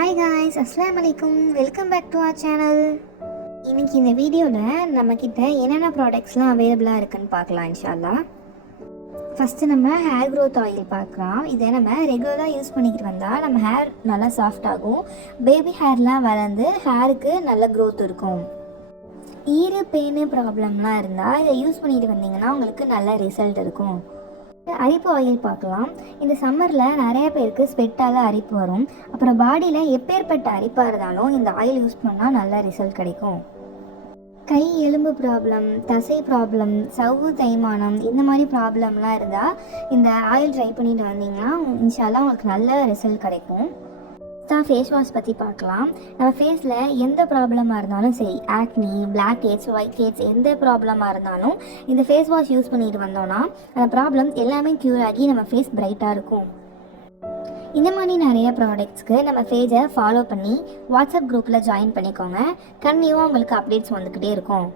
Hi guys, அஸ்ஸலாமு அலைக்கும். Welcome back to our channel. இன்றைக்கி இந்த வீடியோவில் நம்மக்கிட்ட என்னென்ன ப்ராடக்ட்ஸ்லாம் அவைலபிளாக இருக்குன்னு பார்க்கலாம் இன்ஷால்லா. ஃபஸ்ட்டு நம்ம ஹேர் க்ரோத் ஆயில் பார்க்கலாம். இதை நம்ம ரெகுலராக யூஸ் பண்ணிக்கிட்டு வந்தால் நம்ம ஹேர் நல்லா சாஃப்ட் ஆகும். பேபி ஹேர்லாம் வளர்ந்து ஹேருக்கு நல்ல க்ரோத் இருக்கும். ஈர பேனு ப்ராப்ளம்லாம் இருந்தால் இதை யூஸ் பண்ணிட்டு வந்தீங்கன்னா உங்களுக்கு நல்ல ரிசல்ட் இருக்கும். அரிப்பு ஆயில் பார்க்கலாம். இந்த சம்மரில் நிறைய பேருக்கு ஸ்வெட்டால் அரிப்பு வரும். அப்புறம் பாடியில் எப்பேற்பட்ட அரிப்பாக இருந்தாலும் இந்த ஆயில் யூஸ் பண்ணால் நல்ல ரிசல்ட் கிடைக்கும். கை எலும்பு ப்ராப்ளம், தசை ப்ராப்ளம், சவ்வு தேய்மானம் இந்த மாதிரி ப்ராப்ளம்லாம் இருந்தால் இந்த ஆயில் ட்ரை பண்ணிட்டு வந்தீங்கன்னா இன்ஷால்லா உங்களுக்கு நல்ல ரிசல்ட் கிடைக்கும். ஃபேஸ் வாஷ் பற்றி பார்க்கலாம். நம்ம ஃபேஸில் எந்த ப்ராப்ளமாக இருந்தாலும் சரி, ஆக்னி, பிளாக் ஹெட்ஸ், ஒயிட் ஹெட்ஸ் எந்த ப்ராப்ளமாக இருந்தாலும் இந்த ஃபேஸ் வாஷ் யூஸ் பண்ணிட்டு வந்தோன்னா அந்த ப்ராப்ளம் எல்லாமே க்யூர் ஆகி நம்ம ஃபேஸ் பிரைட்டாக இருக்கும். இந்த மாதிரி நிறைய ப்ராடக்ட்ஸ்க்கு நம்ம பேஜை ஃபாலோ பண்ணி வாட்ஸ்அப் குரூப்பில் ஜாயின் பண்ணிக்கோங்க. கண்டிப்பாக உங்களுக்கு அப்டேட்ஸ் வந்துக்கிட்டே இருக்கும்.